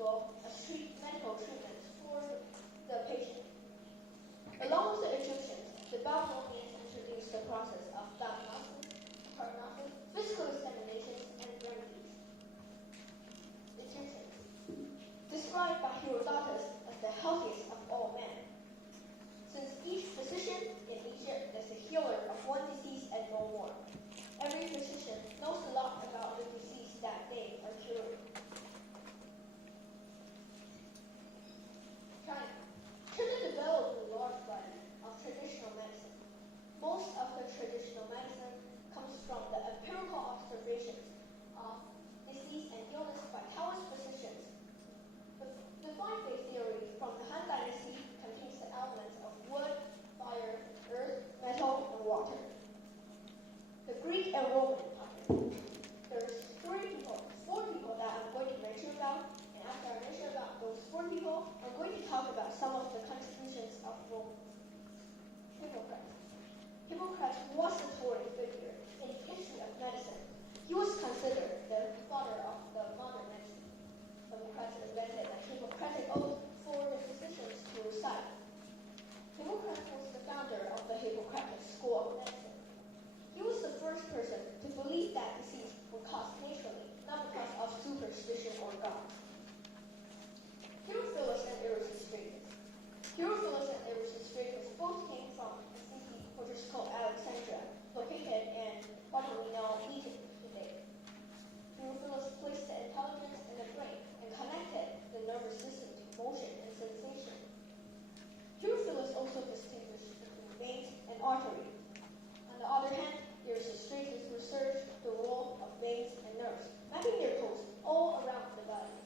well as medical treatment for the patient. Along with the Egyptians, the Babylonians introduced the process of diagnosis, prognosis, physical examinations, and remedies. Egyptians, described by Herodotus as the healthiest of all men, since each physician in Egypt is the healer of one disease and no more. Every physician knows a lot about the disease that they are curing. China developed a large body of traditional medicine. Most of the traditional medicine comes from the empirical observations of disease and illness by Taoist physicians. The five-phase theory from the Han Dynasty contains the elements of wood, fire, earth, metal, and water. The Greek and Roman Empire. There's four people that I'm going to mention about, and after I mention about those four people, I'm going to talk about some of the contributions of Rome. Hippocrates was a towering figure in the history of medicine. He was considered the father of the modern medicine. Hippocrates invented the Hippocratic Oath for the physicians to recite. Hippocrates was the founder of the Hippocratic School of Medicine. He was the first person to believe that disease was caused naturally, not because of superstition or God. Herophilus and Erasistratus. Herophilus and Erasistratus both came from a city which is called Alexandria, located in what we know Egypt today. Herophilus placed the intelligence in the brain and connected the nervous system to motion and sensation. Herophilus also distinguished between veins and arteries. On the other hand, Erasistratus researched the role of veins and nerves, mapping their codes all around the body.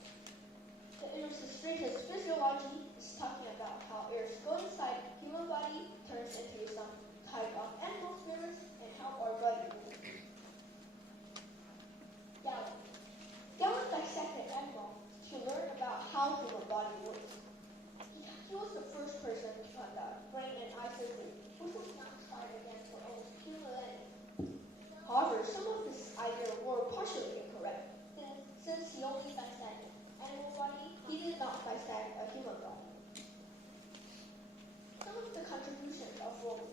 The Erasistratus physiology is talking about how air's go inside human body turns into some type of animal spirits and how our body moves. Galen dissected animals to learn about how human body works. He was the first person to conduct brain and eye surgery, which was not tried again for almost 2 millennia. However, some of his ideas were partially incorrect, since he only dissected animal body, he did not dissect a human body. Some of the contributions of Romans.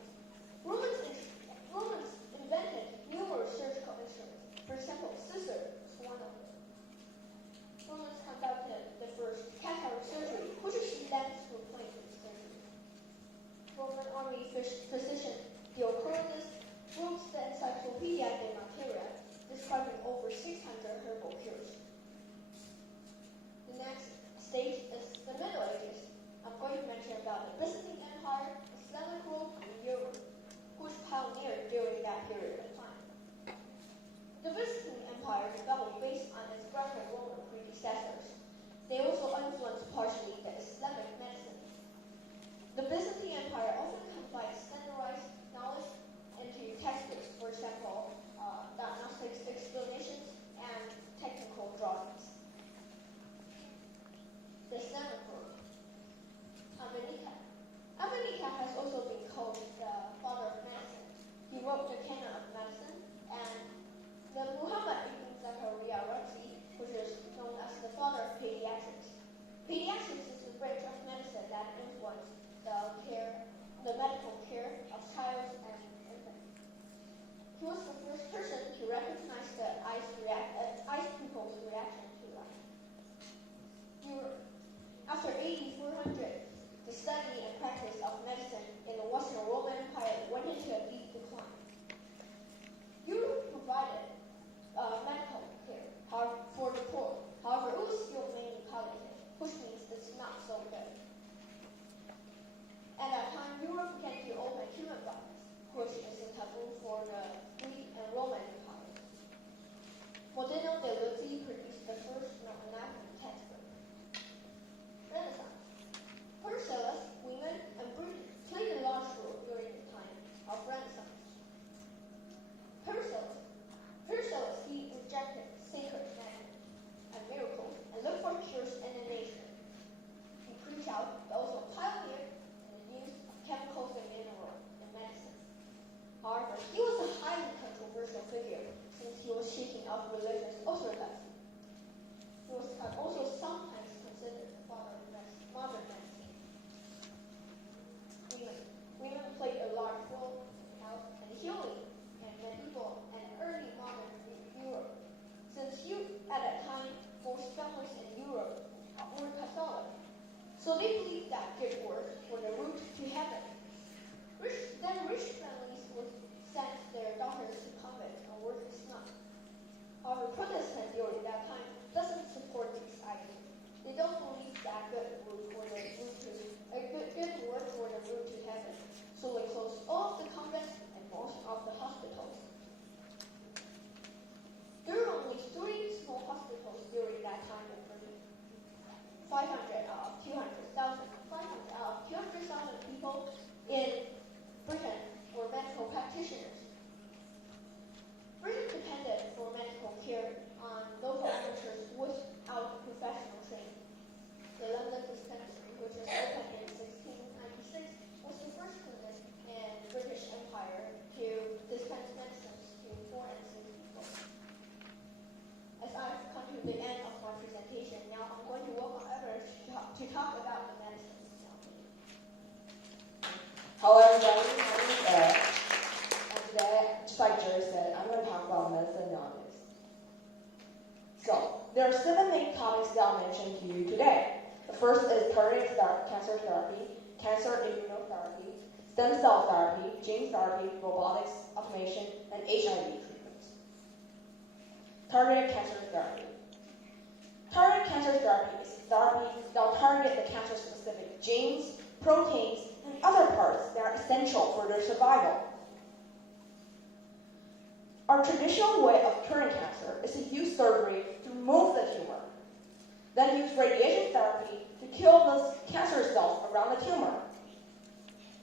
Romans invented numerous surgical instruments. For example, scissors was one of them. Romans conducted the first cataract surgery, which is lens replacement surgery. Roman army physician Dioscorides wrote the Encyclopedia de Materia, describing over 600 herbal cures. The next stage is the Middle Ages. I'm going to mention about the Byzantine Empire, Islamic rule, and Europe, which pioneered during that period of time. The Byzantine Empire developed based on its Greco-Roman predecessors. They also influenced partially the Islamic medicine. The Byzantine Empire often combined standardized knowledge into textbooks, for example, diagnostic explanations and technical drawings. The Islamic world. Amenhotep has also been called the father of medicine. He wrote the Canon of Medicine, and the Muhammad ibn Zakaria Razi, which is known as the father of pediatrics. Pediatrics is a branch of medicine that influenced the medical care of child and infant. He was the first person to recognize the ice pupils' reaction to light. After AD 400, the study and practice of medicine in the Western Roman Empire went into a deep decline. Europe provided medical care for the poor. However, it was still mainly palliative, which means it's not so good. At that time, Europe began to open human bodies, which is a taboo for the Greek and Roman Empire. Modena de Luzzi produced the first anatomy textbook. Renaissance. Paracelsus, women, and breeding played a large role during the time of Renaissance. Paracelsus, he rejected sacred magic and miracles and looked for cures in the nature. He preached out, but also pioneered in the use of chemicals and minerals in medicine. However, he was a highly controversial figure since he was shaking off religious orthodoxy. He was also sometimes like Jerry said, I'm going to talk about medicine nowadays. So, there are 7 main topics that I'll mention to you today. The first is targeted cancer therapy, cancer immunotherapy, stem cell therapy, gene therapy, robotics, automation, and HIV treatment. Targeted cancer therapy. Targeted cancer therapy is therapy that will target the cancer-specific genes, proteins, and other parts that are essential for their survival. Our traditional way of curing cancer is to use surgery to remove the tumor, then use radiation therapy to kill the cancer cells around the tumor.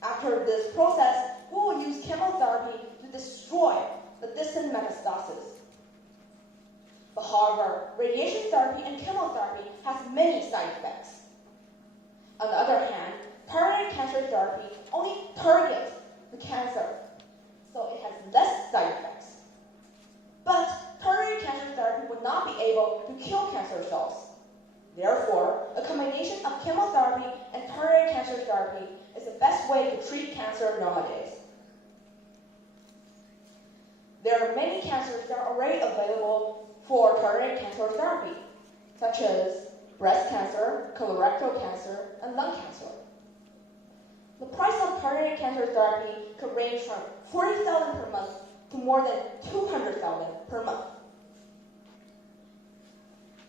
After this process, we will use chemotherapy to destroy the distant metastasis. But however, radiation therapy and chemotherapy has many side effects. On the other hand, targeted cancer therapy only targets the cancer, so it has less side effects. But targeted cancer therapy would not be able to kill cancer cells. Therefore, a combination of chemotherapy and targeted cancer therapy is the best way to treat cancer nowadays. There are many cancers that are already available for targeted cancer therapy, such as breast cancer, colorectal cancer, and lung cancer. The price of targeted cancer therapy could range from $40,000 per month to more than $200,000 per month.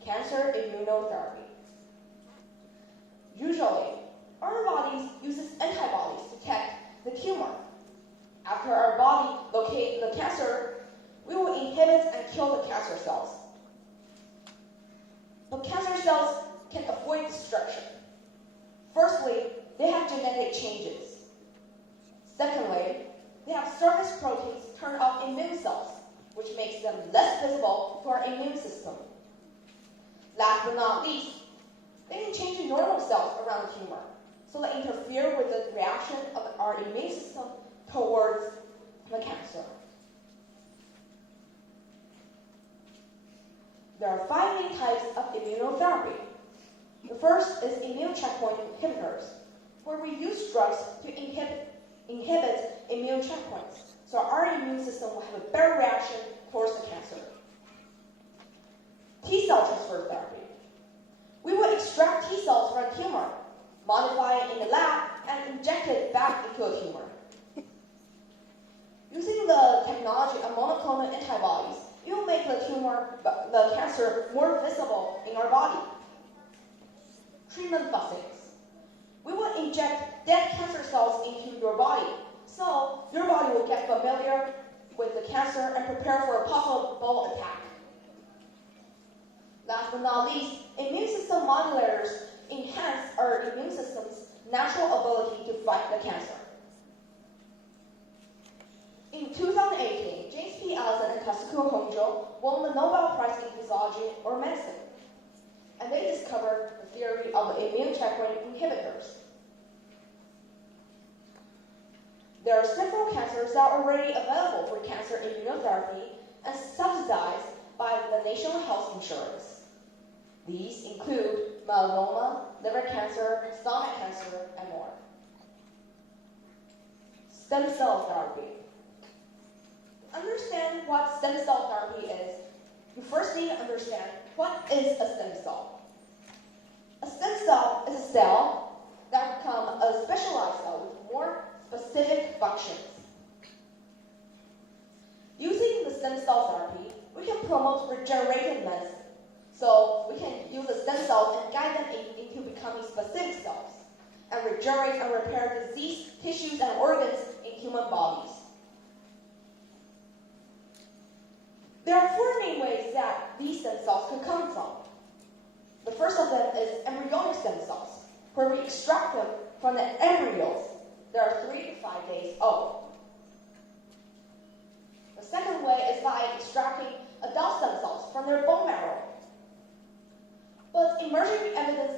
Cancer immunotherapy. Usually, our bodies uses antibodies to attack the tumor. After our body locates the cancer, we will inhibit and kill the cancer cells. But cancer cells can avoid destruction. Firstly, they have genetic changes. Secondly, they have surface proteins turn off immune cells, which makes them less visible to our immune system. Last but not least, they can change to normal cells around the tumor, so they interfere with the reaction of our immune system towards the cancer. There are 5 main types of immunotherapy. The first is immune checkpoint inhibitors, where we use drugs to inhibit immune checkpoints, so our immune system will have a better reaction towards the cancer. T-cell transfer therapy. We will extract T-cells from a tumor, modify it in the lab, and inject it back into a tumor. Using the technology of monoclonal antibodies, it will make the cancer more visible in our body. Treatment vaccines. We will inject dead cancer cells into your body, so your body will get familiar with the cancer and prepare for a possible attack. Last but not least, immune system modulators enhance our immune system's natural ability to fight the cancer. In 2018, James P. Allison and Tasuku Honjo won the Nobel Prize in Physiology or Medicine, and they discovered the theory of immune checkpoint inhibitors. There are several cancers that are already available for cancer immunotherapy and subsidized by the National Health Insurance. These include melanoma, liver cancer, stomach cancer, and more. Stem cell therapy. To understand what stem cell therapy is, you first need to understand what is a stem cell. A stem cell is a cell that becomes a specialized cell with more specific functions. Using the stem cell therapy, we can promote regenerative medicine. So we can use the stem cells and guide them into becoming specific cells and regenerate and repair diseased tissues and organs in human bodies. There are 4 main ways that these stem cells can come from. The first of them is embryonic stem cells, where we extract them from the embryos that are 3 to 5 days old. The second way is by extracting adult stem cells from their bone marrow. But emerging evidence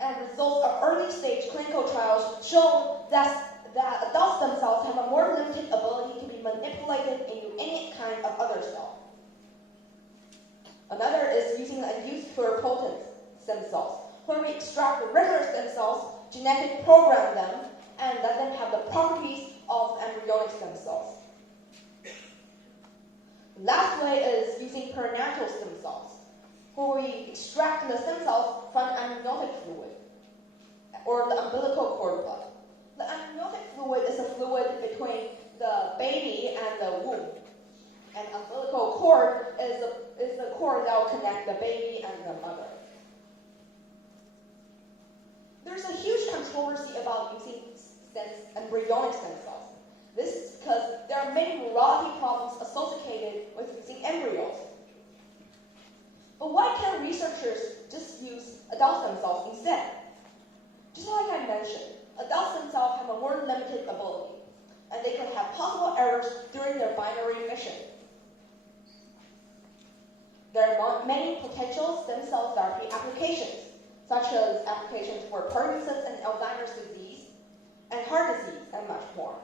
and results of early-stage clinical trials show that adult stem cells have a more limited ability to be manipulated into any kind of other cell. Another is using the induced pluripotent stem cells, where we extract the regular stem cells, genetically program them, and let them have the properties of embryonic stem cells. is using perinatal stem cells, where we extract the stem cells from the amniotic fluid, or the umbilical cord blood. The amniotic fluid is a fluid between the baby and the womb. And umbilical cord is the cord that will connect the baby and the mother. There's a huge controversy about using embryonic stem cells. This is because there are many morality problems associated with using embryos. But why can't researchers just use adult stem cells instead? Just like I mentioned, adult stem cells have a more limited ability, and they could have possible errors during their binary mission. There are many potential stem cell therapy applications, such as applications for Parkinson's and Alzheimer's disease, and heart disease, and much more.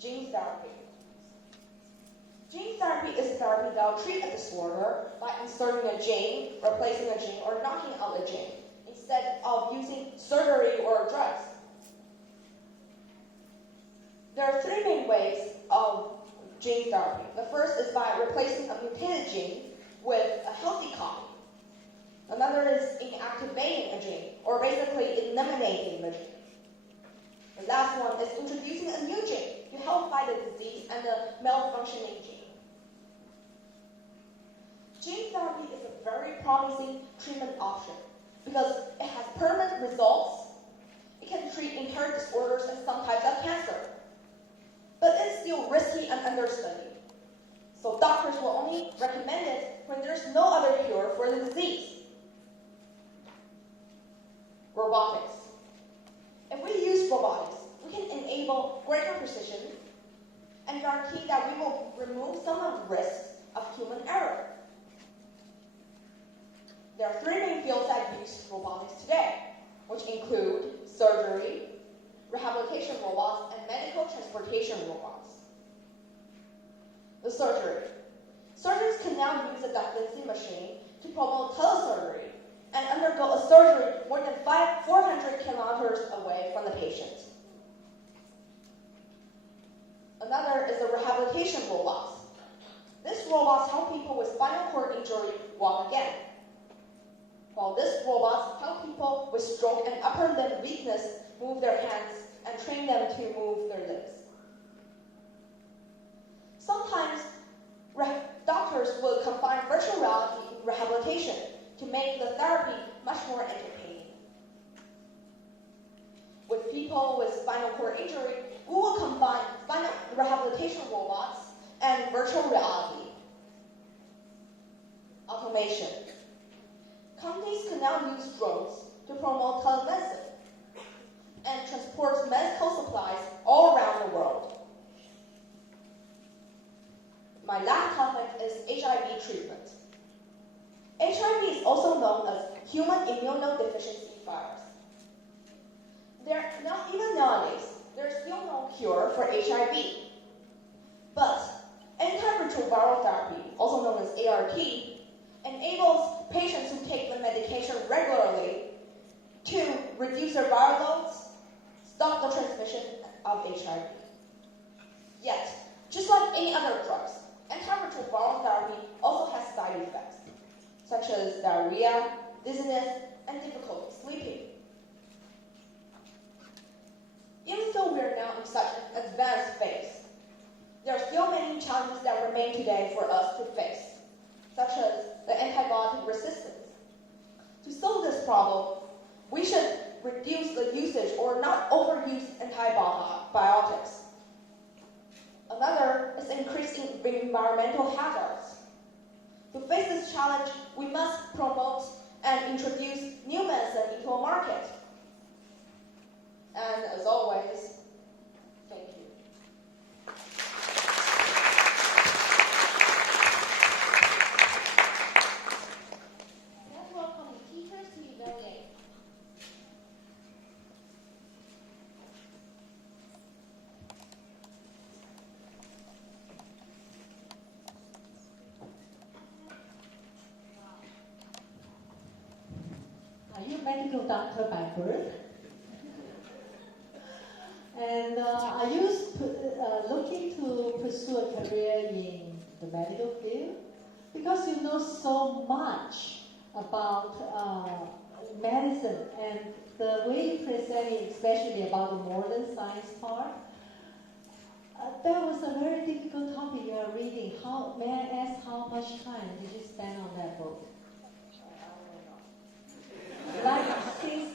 Gene therapy. Gene therapy is therapy that will treat a disorder by inserting a gene, replacing a gene, or knocking out a gene, instead of using surgery or drugs. There are three main ways of gene therapy. The first is by replacing a mutated gene with a healthy copy. Another is inactivating a gene, or basically eliminating the gene. The last one is introducing a new gene to help fight the disease and the malfunctioning gene. Gene therapy is a very promising treatment option because it has permanent results. It can treat inherited disorders and some types of cancer. But it's still risky and understudied. So doctors will only recommend it when there's no other cure for the disease. Robotics. If we use robotics, we can enable greater precision and guarantee that we will remove some of the risks of human error. There are three main fields that use robotics today, which include surgery, rehabilitation robots, and medical transportation robots. The surgery. Surgeons can now use a Da Vinci machine to promote telesurgery and undergo a surgery more than 400 kilometers away from the patient. Another is the rehabilitation robots. These robots help people with spinal cord injury walk again, while these robots help people with stroke and upper limb weakness move their hands and train them to move their limbs. Sometimes doctors will combine virtual reality with rehabilitation to make the therapy much more entertaining. With people with spinal cord injury, we will combine spinal rehabilitation robots and virtual reality. Automation. Companies can now use drones to promote telemedicine and transport medical supplies all around the world. My last topic is HIV treatment. HIV is also known as human immunodeficiency virus. Even nowadays, there's still no cure for HIV. But antiretroviral therapy, also known as ART, enables patients who take the medication regularly to reduce their viral loads, stop the transmission of HIV. Yet, just like any other drugs, antiretroviral therapy also has side effects, such as diarrhea, dizziness, and difficulty sleeping. Even though we are now in such an advanced phase, there are still many challenges that remain today for us to face, such as the antibiotic resistance. To solve this problem, we should reduce the usage or not overuse antibiotics. Another is increasing environmental hazards. To face this challenge, we must promote and introduce new medicine into a market. And as always, thank you. Let's welcome the teachers to evaluate. Are you a medical doctor by birth? And are you looking to pursue a career in the medical field? Because you know so much about medicine and the way you present it, especially about the modern science part. That was a very difficult topic you are reading. May I ask how much time did you spend on that book? Like since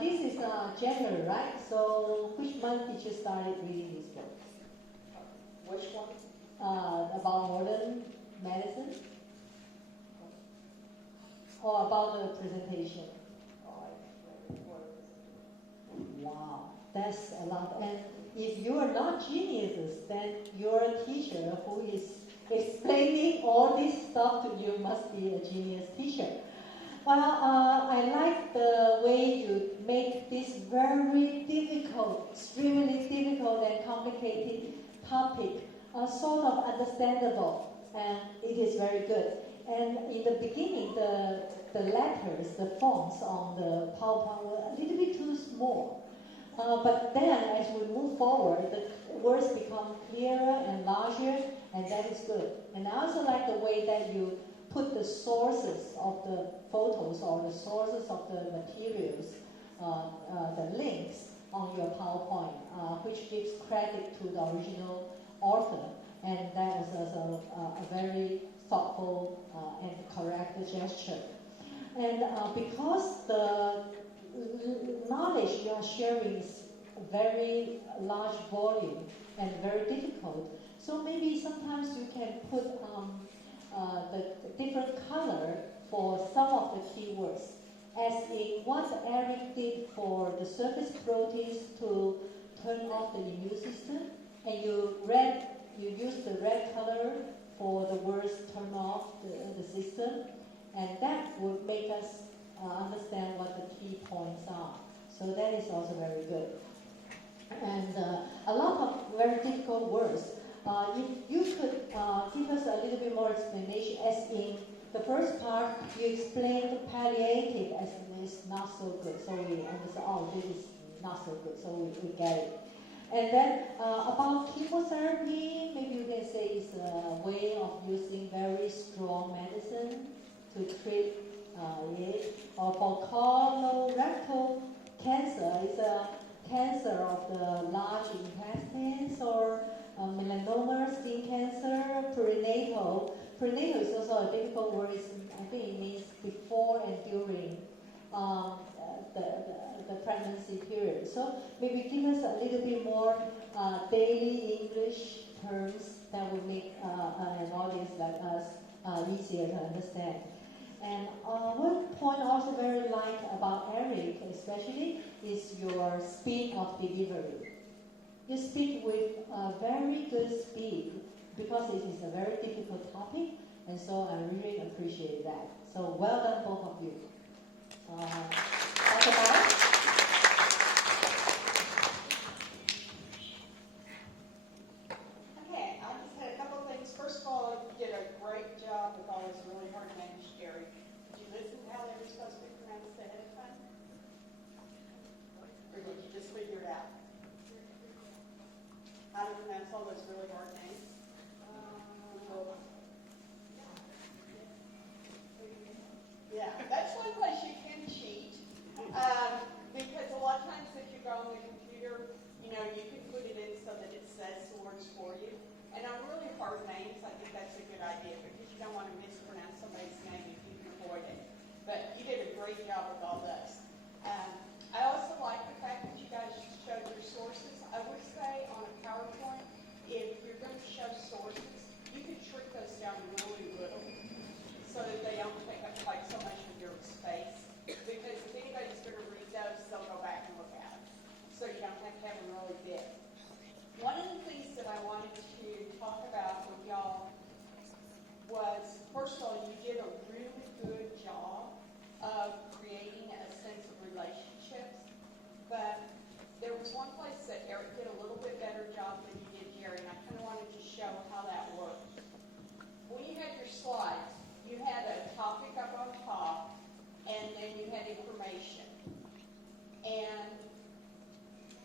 this is January, right? So which month did you start reading this book? Which one? About modern medicine? Or about the presentation? Wow, that's a lot. And if you are not geniuses, then your teacher who is explaining all this stuff to you must be a genius teacher. Well, I like the way you make this very difficult, extremely difficult and complicated topic sort of understandable, and it is very good. And in the beginning, the letters, the fonts on the PowerPoint were a little bit too small. But then, as we move forward, the words become clearer and larger, and that is good. And I also like the way that you put the sources of the photos or the sources of the materials, the links on your PowerPoint, which gives credit to the original author. And that was also a very thoughtful and correct gesture. And because the knowledge you are sharing is very large volume and very difficult, so maybe sometimes you can put the different color for some of the keywords, as in what Eric did for the surface proteins to turn off the immune system, and you use the red color for the words turn off the system, and that would make us understand what the key points are. So that is also very good. And a lot of very difficult words. If you could give us a little bit more explanation, as in the first part, you explained palliative as is not so good. So we understand, oh, this is not so good, so we get it. And then about chemotherapy, maybe you can say it's a way of using very strong medicine to treat it. Or for colorectal cancer, it's a cancer of the large intestines, or melanoma, skin cancer, perinatal. Perinatal is also a difficult word. I think it means before and during the pregnancy period. So maybe give us a little bit more daily English terms that will make an audience like us easier to understand. And one point I also very like about Eric especially is your speed of delivery. You speak with a very good speed because it is a very difficult topic, and so I really appreciate that. So well done, both of you. Dr. Bao? Okay, I just had a couple of things. First of all, you did a great job with all those really hard names, Gary. Did you listen to how they were supposed to be pronounced ahead of time? Or did you just figure it out? How to pronounce all those really hard names? Yeah, that's one place you can cheat. Because a lot of times if you go on the computer, you can put it in so that it says the words for you. And on really hard names, I think that's a good idea because you don't want to mispronounce somebody's name if you can avoid it. But you did a great job with all those. I also like the fact that you guys showed your sources. I would say on a PowerPoint, if you're going to show sources, you could shrink those down really little so that they don't take up quite so much of your space. Because if anybody's going to read those, they'll go back and look at them. So you don't have to have them really big. One of the things that I wanted to talk about with y'all was, first of all, you did a really good job of creating a sense of relationships. But there was one place that Eric did a little bit better job than you did, Jerry, and I kind of wanted to show how that worked. When you had your slides, you had a topic up on top, and then you had information. And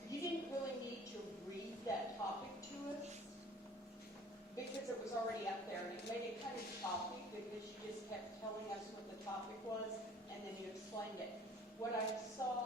you didn't really need to read that topic to us because it was already up there and what I saw